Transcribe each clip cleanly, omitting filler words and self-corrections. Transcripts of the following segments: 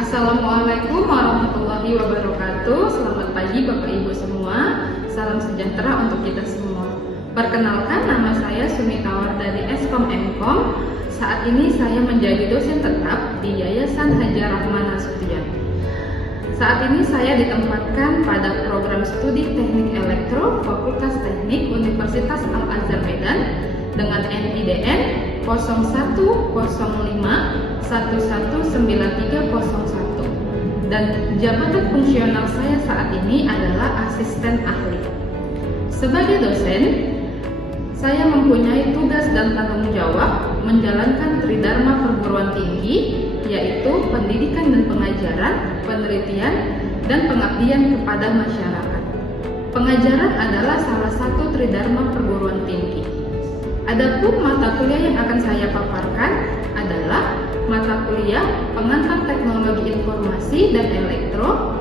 Assalamualaikum warahmatullahi wabarakatuh. Selamat pagi Bapak Ibu semua. Salam sejahtera untuk kita semua. Perkenalkan, nama saya Sumitawar dari Eskom Emkom. Saat ini saya menjadi dosen tetap di Yayasan Hajar Rahman Nasution. Saat ini saya ditempatkan pada program studi Teknik Elektro Fakultas Teknik Universitas Al-Azhar Medan dengan NIDN 0105119301 dan jabatan fungsional saya saat ini adalah asisten ahli. Sebagai dosen, saya mempunyai tugas dan tanggung jawab menjalankan Tridharma Perguruan Tinggi, yaitu pendidikan dan pengajaran, penelitian, dan pengabdian kepada masyarakat. Pengajaran adalah salah satu Tridharma Perguruan Tinggi. Adapun mata kuliah yang akan saya paparkan adalah mata kuliah Pengantar Teknologi Informasi dan Elektro,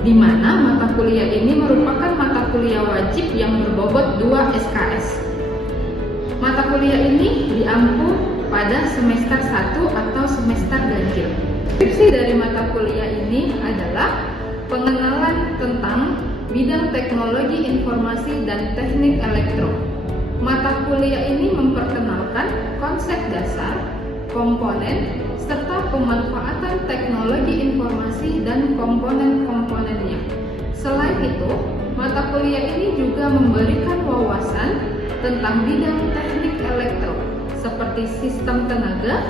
di mana mata kuliah ini merupakan mata kuliah wajib yang berbobot 2 SKS. Mata kuliah ini diampu pada semester 1 atau semester ganjil. Deskripsi dari mata kuliah ini adalah pengenalan tentang bidang teknologi informasi dan teknik elektro. Mata kuliah ini memperkenalkan konsep dasar, komponen, serta pemanfaatan teknologi informasi dan komponen-komponennya. Selain itu, mata kuliah ini juga memberikan wawasan tentang bidang teknik elektro, seperti sistem tenaga,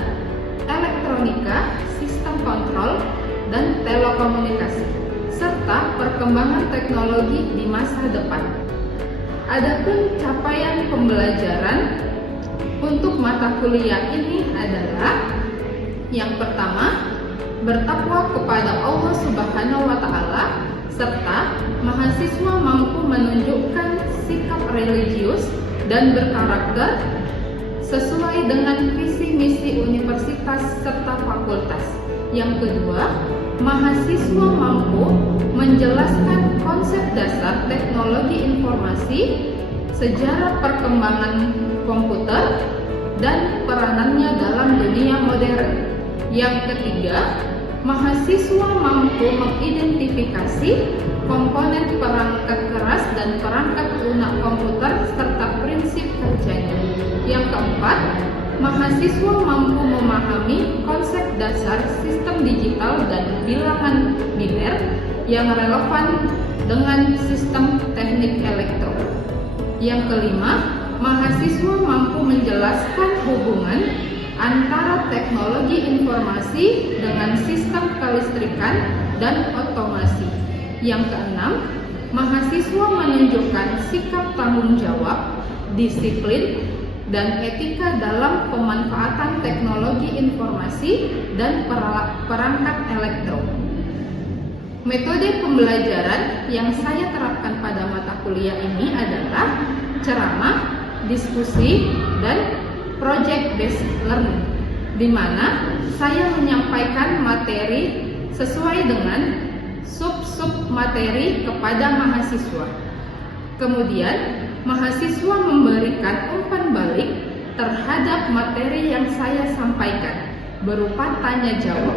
elektronika, sistem kontrol, dan telekomunikasi, serta perkembangan teknologi di masa depan. Adapun capaian pembelajaran untuk mata kuliah ini adalah yang pertama, bertakwa kepada Allah Subhanahu wa Ta'ala, serta mahasiswa mampu menunjukkan sikap religius dan berkarakter sesuai dengan visi misi universitas serta fakultas. Yang kedua, mahasiswa mampu menjelaskan konsep dasar teknologi informasi, sejarah perkembangan komputer, dan peranannya dalam dunia modern. Yang ketiga, mahasiswa mampu mengidentifikasi komponen perangkat keras dan perangkat lunak komputer serta prinsip kerjanya. Yang keempat, mahasiswa mampu memahami konsep dasar sistem digital dan bilangan biner yang relevan dengan sistem teknik elektro. Yang kelima, mahasiswa mampu menjelaskan hubungan antara teknologi informasi dengan sistem kelistrikan dan otomasi. Yang keenam, mahasiswa menunjukkan sikap tanggung jawab, disiplin, dan etika dalam pemanfaatan teknologi informasi dan perangkat elektro. Metode pembelajaran yang saya terapkan pada mata kuliah ini adalah ceramah, diskusi, dan project based learning, di mana saya menyampaikan materi sesuai dengan sub-sub materi kepada mahasiswa. Kemudian, mahasiswa memberikan umpan balik terhadap materi yang saya sampaikan berupa tanya jawab.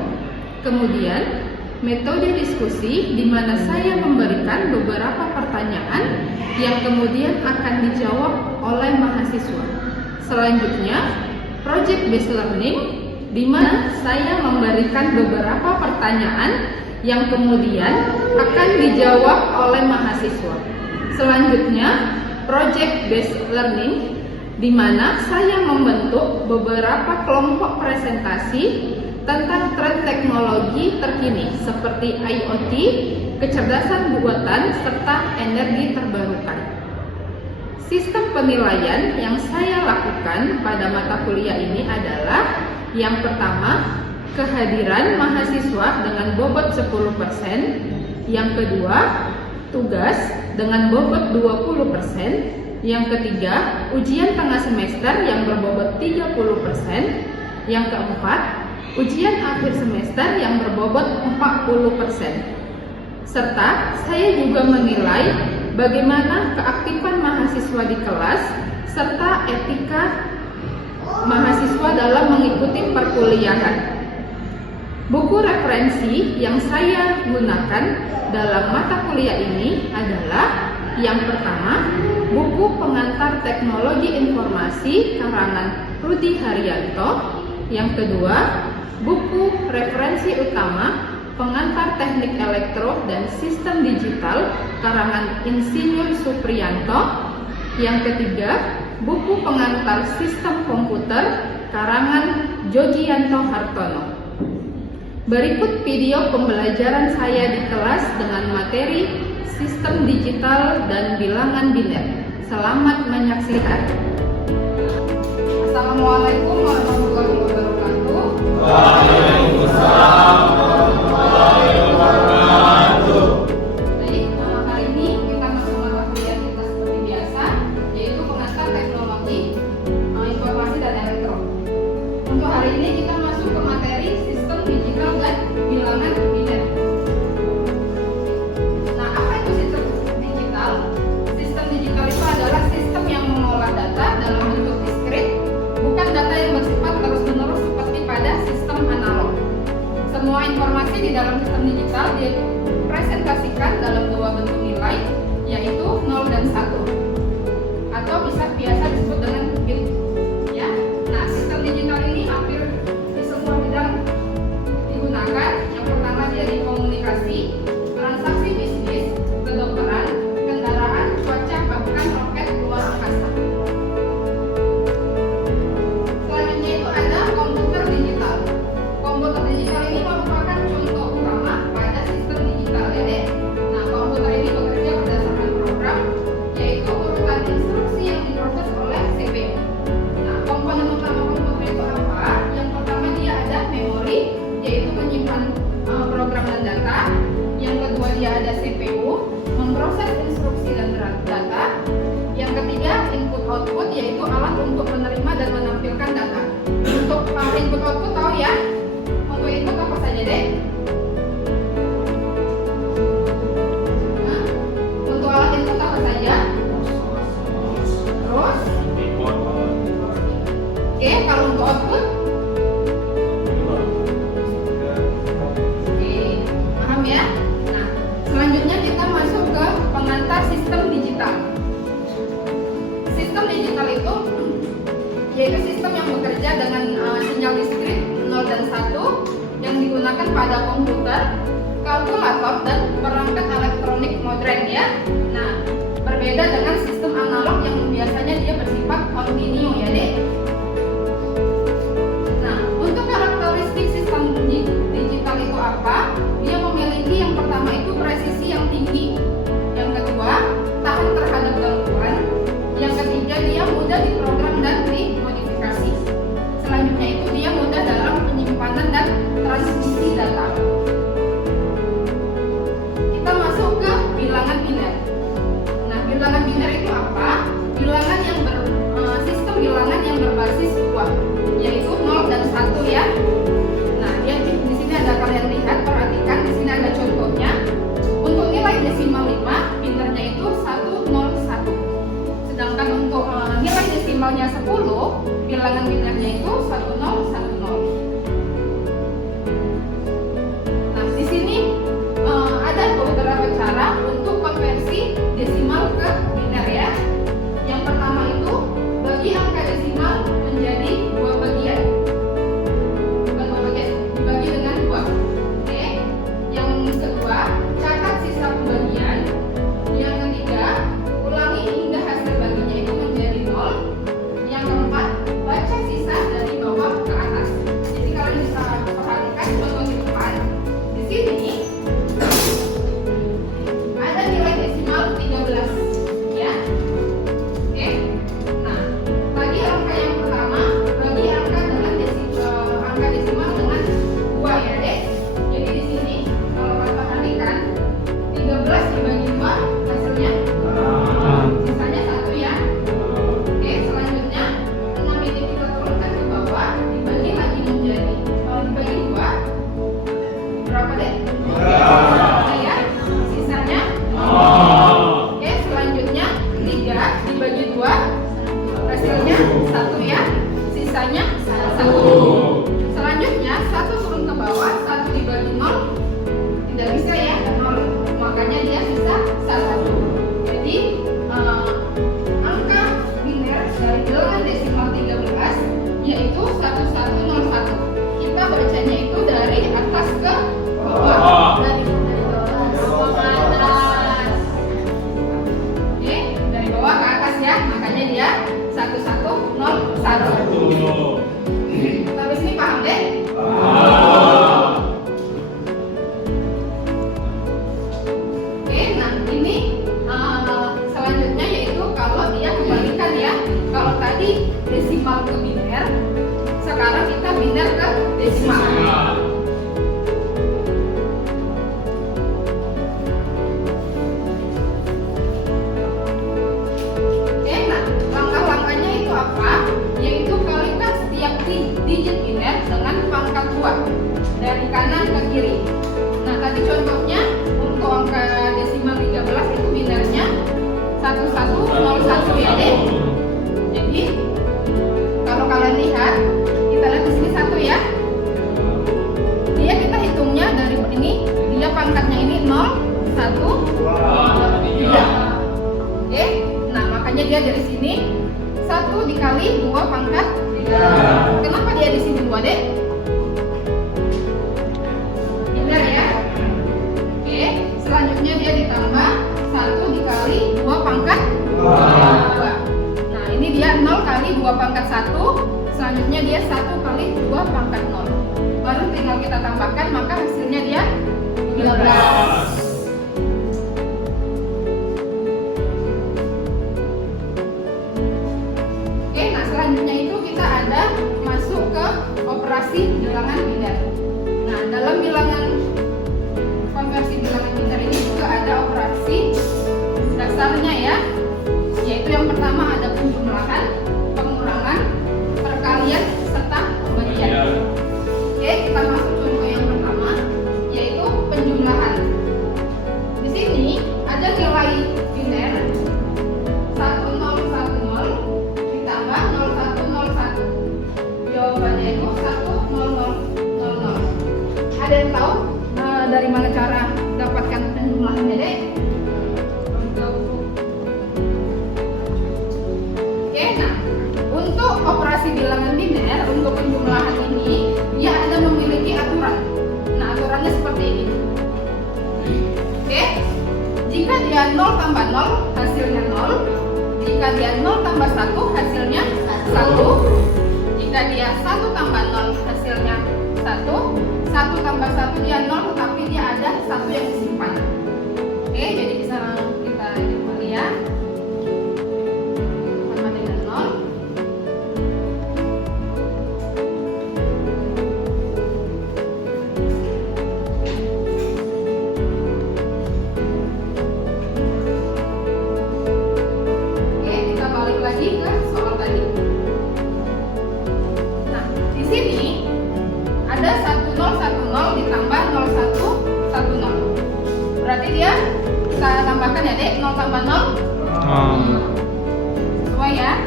Kemudian, metode diskusi di mana saya memberikan beberapa pertanyaan yang kemudian akan dijawab oleh mahasiswa. Selanjutnya, project based learning di mana saya memberikan beberapa pertanyaan yang kemudian akan dijawab oleh mahasiswa. Selanjutnya, project based learning di mana saya membentuk beberapa kelompok presentasi tentang tren teknologi terkini seperti IoT, kecerdasan buatan, serta energi terbarukan. Sistem penilaian yang saya lakukan pada mata kuliah ini adalah yang pertama, kehadiran mahasiswa dengan bobot 10%, yang kedua, tugas dengan bobot 20%, yang ketiga, ujian tengah semester yang berbobot 30%, yang keempat, ujian akhir semester yang berbobot 40%. Serta saya juga menilai bagaimana keaktifan mahasiswa di kelas serta etika mahasiswa dalam mengikuti perkuliahan. Buku referensi yang saya gunakan dalam mata kuliah ini adalah yang pertama, buku pengantar teknologi informasi karangan Rudi Haryanto. Yang kedua, buku referensi utama pengantar teknik elektro dan sistem digital karangan Insinyur Supriyanto. Yang ketiga, buku pengantar sistem komputer karangan Jogianto Hartono. Berikut video pembelajaran saya di kelas dengan materi sistem digital dan bilangan biner. Selamat menyaksikan. Assalamualaikum warahmatullahi wabarakatuh. Waalaikumsalam warahmatullahi wabarakatuh. Baik, kali ini kita masuk mata kuliah kita seperti biasa, yaitu pengantar teknologi informasi dan elektro. Untuk hari ini kita masuk ke materi sistem digital dan bilangan biner. Nah, apa itu sistem digital? Sistem digital itu adalah sistem yang mengolah data dalam bentuk diskrit, bukan data yang bersifat terus-menerus seperti pada sistem analog. Semua informasi di dalam sistem digital dipresentasikan dalam dua bentuk nilai, yaitu 0 dan 1, atau bisa biasa disebut dengan bit. Ya. Nah, sistem digital ini hampir di semua bidang digunakan. Yang pertama dia di komunikasi, transaksi bisnis, kedokteran, kendaraan, cuaca, bahkan roket luar angkasa. Selanjutnya itu ada komputer digital. Komputer digital ini merupakan contoh utama pada sistem digital, ya dek. Nah, komputer ini bekerja berdasarkan program, yaitu urutan instruksi yang diproses oleh CPU. Nah, komponen utama komputer itu apa? Yang pertama dia ada memori, yaitu menyimpan program dan data. Yang kedua dia ada CPU, memproses instruksi dan data. Yang ketiga input output, yaitu alat untuk menerima dan menampilkan data. Untuk input output tahu ya? Untuk input apa saja deh? Nah, untuk alat input apa saja? Terus? Oke, kalau untuk output? Oke, paham ya? Nah, selanjutnya kita masuk ke pengantar sistem digital. Sistem digital itu yaitu sistem yang bekerja dengan sinyal diskrit 0 dan 1 yang digunakan pada komputer, kalkulator, dan perangkat elektronik modern ya. Nah, berbeda dengan sistem analog yang biasanya dia bersifat kontinu ya dek. Nah, untuk karakteristik sistem digital itu apa? Dia memiliki yang pertama itu presisi yang tinggi. Yang kedua, tahan terhadap gangguan. Yang ketiga, dia mudah diprogram dan dimodifikasi. Selanjutnya itu dia mudah dalam penyimpanan dan transmisi data. Kita masuk ke bilangan biner. Nah, bilangan biner atas ke bawah. Dari bawah ke atas. Oke, dari bawah ke atas ya. Makanya dia 1101. Sampai sini paham deh? Oke, nah ini selanjutnya yaitu kalau dia kembalikan ya. Kalau tadi desimal ke biner, sekarang kita biner ke desimal. Oke, nah langkah-langkahnya itu apa? Yaitu kalikan setiap digit biner dengan pangkat 2 dari kanan ke kiri. Nah tadi contohnya untuk angka desimal 13 itu binernya 1101 ya deh. Jadi kalau kalian lihat, kita lihat di sini 1 ya. Dia kita hitungnya dari ini, dia pangkatnya ini 0, 1, 2, 3. Oke, nah makanya dia dari sini 1 dikali 2 pangkat 3. Kenapa dia di sini 2 deh? Benar ya? Oke, selanjutnya dia ditambah 1 dikali 2 pangkat 2. Nah ini dia 0 kali 2 pangkat 1. Selanjutnya dia 1 kali 2 pangkat 0. Baru tinggal kita tambahkan, maka hasilnya dia 13. Oke, nah selanjutnya itu kita ada masuk ke operasi bilangan biner. Nah dalam bilangan konversi bilangan biner ini juga ada operasi dasarnya ya, yaitu yang pertama ada penjumlahan, pengurangan, perkalian, serta pembagian. Oke, kita masuk contoh yang pertama, yaitu penjumlahan. Di sini ada nilai biner 1010 ditambah 0101. Jawabannya itu 10000. Ada yang tahu dari mana cara dapatkan penjumlahannya deh? Oke, nah untuk operasi bilangan biner untuk penjumlahan ini dia ada memiliki aturan. Nah aturannya seperti ini. Oke, jika dia 0 tambah 0 hasilnya 0. Jika dia 0 tambah 1 hasilnya 1. Jika dia 1 tambah 0 hasilnya 1. 1 tambah 1 dia 0, tetapi dia ada 1 yang disimpan. Oke, jadi bisa kita kembali ya. Sama dengan 0. Oke, kita balik lagi ke soal tadi. Nah, di sini ada 1010 ditambah 0110. Berarti dia kita tambahkan ya dek, 0 tambah 0 sesuai ya.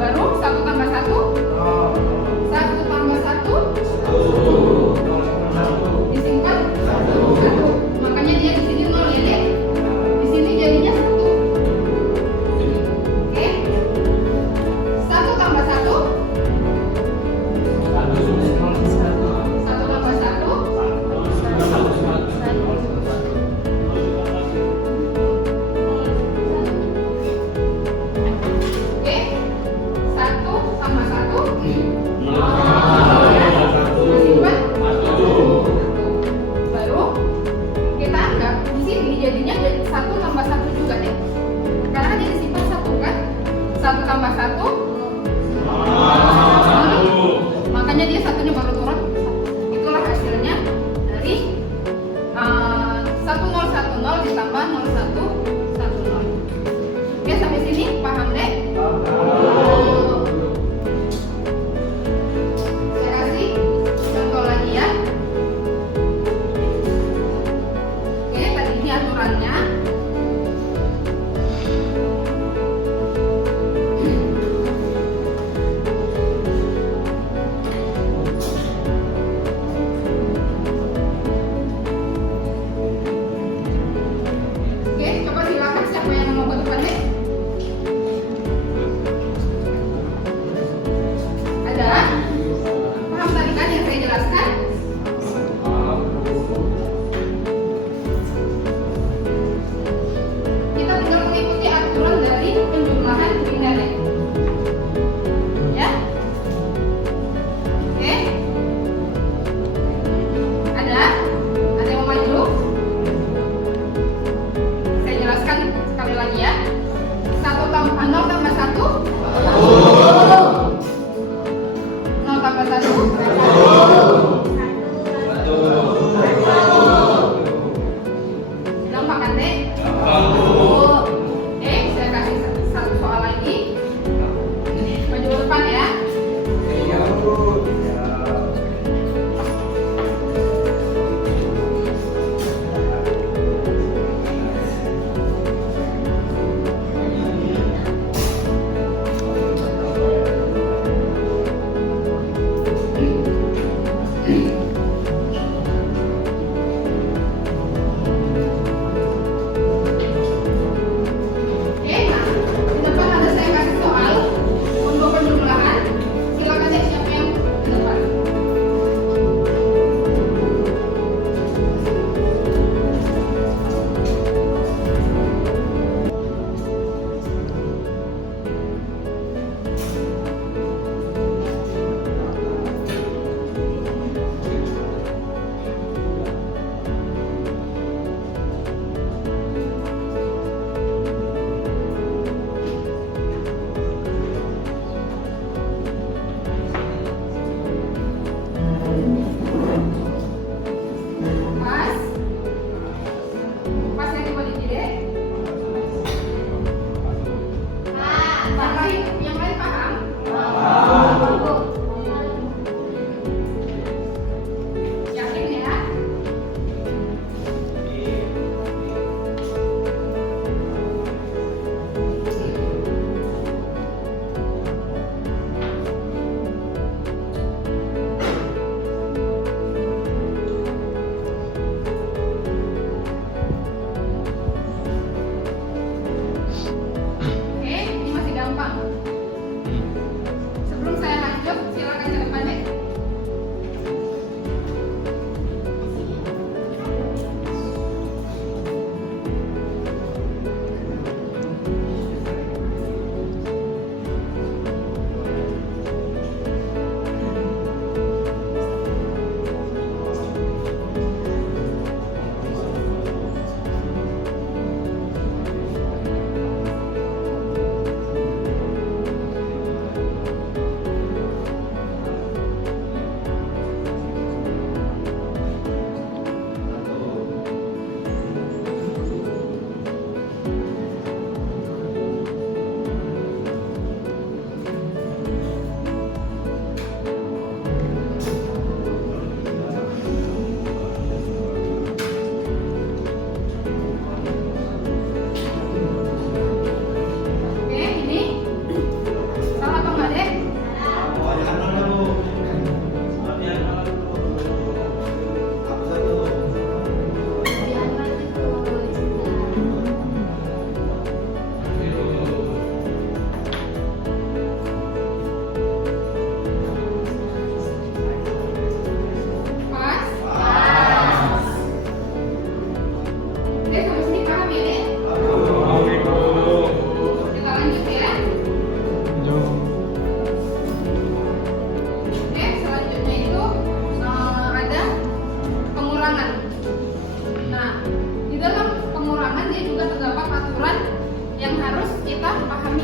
Baru 1 tambah 1 1 tambah 1 disimpan 1. Makanya dia di sini 0 ya dek. Di sini jadinya 1. Oke, 1 tambah 1 disimpan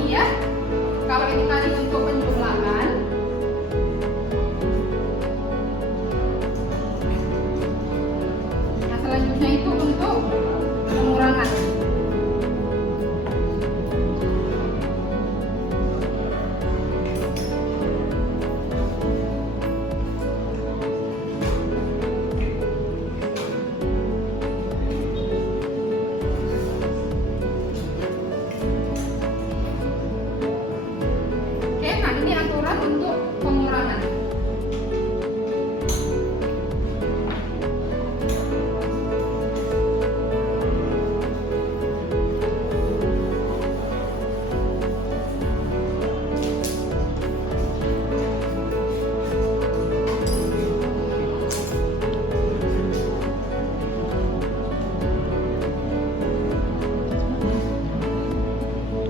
ya. Kalau ini tadi untuk penjumlahan. Nah, selanjutnya itu untuk pengurangan. Oke, nah ini aturan untuk pengurangan.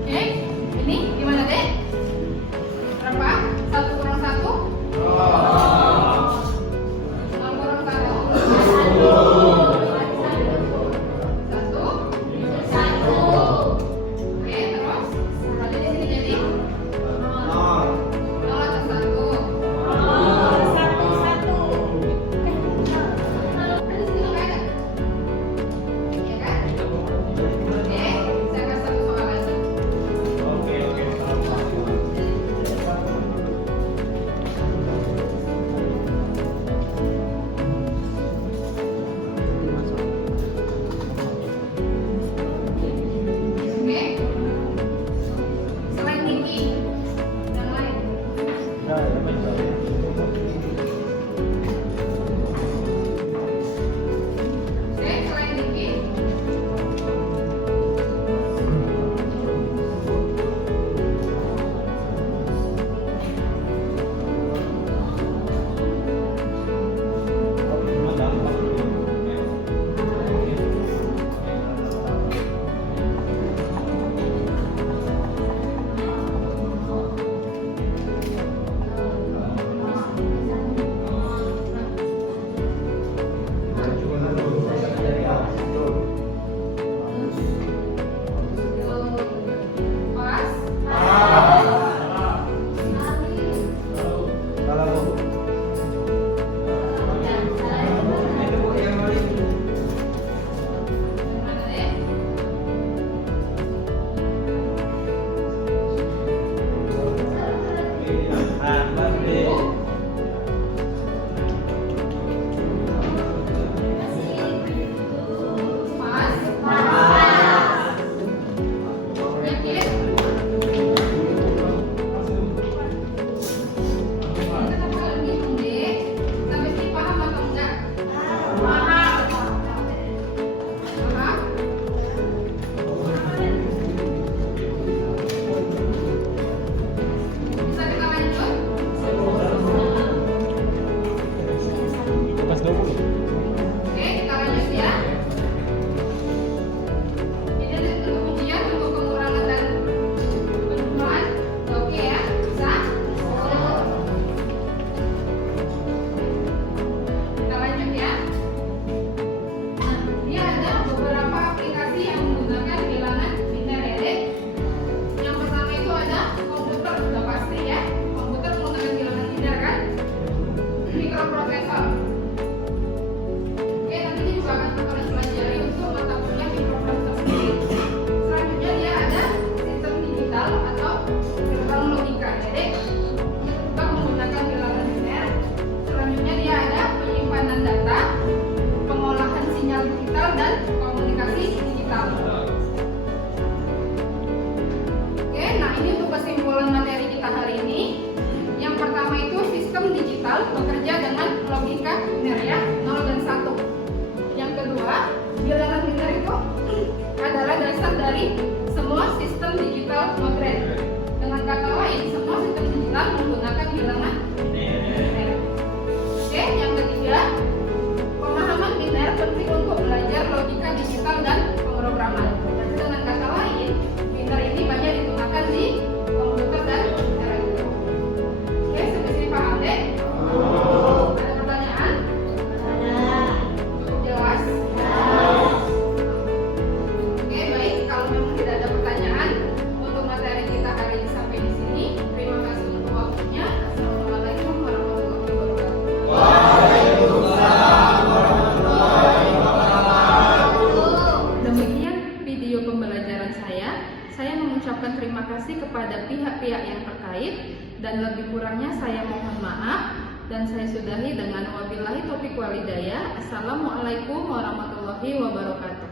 Oke, ini gimana deh? Berapa? 1 kurang 1? 0 kurang 1? 1? Oke, terus? Kali di sini jadi 0 atas 1. Ada di sini nggak ada? Iya kan? Oke, saya kasih satu soal lagi. Oke. Selain Niki, yang lain. Oke, selain Niki. Pas. Mana deh? Pas. Yakin? Kenapa kalian bingung deh? Sampai sini paham atau enggak? Paham? Bisa kita lanjut? Oke, kita lanjut ya. Ini ada untuk ujian untuk pengurangan dan penjumlahan. Oke ya, bisa? Kita lanjut ya. Nah, ini ada beberapa aplikasi yang menggunakan bilangan biner ya, Dek. Yang pertama itu ada komputer, sudah pasti ya. Komputer menggunakan bilangan biner kan? Mikroprosesor. Oke, nanti ini juga akan kalian pelajari untuk mata kuliah mikroprosesor sendiri. Selanjutnya dia ada sistem digital atau gerbang logika. Jadi juga menggunakan bilangan biner. Selanjutnya dia ada penyimpanan data, pengolahan sinyal digital dan komunikasi digital. Oke, nah ini untuk kesimpulan materi kita hari ini. Yang pertama itu sistem digital bekerja dengan logika biner ya, 0 dan 1. Yang kedua, mengucapkan terima kasih kepada pihak-pihak yang terkait, dan lebih kurangnya saya mohon maaf, dan saya sudahi dengan wabillahi taufiq wal hidayah. Assalamualaikum warahmatullahi wabarakatuh.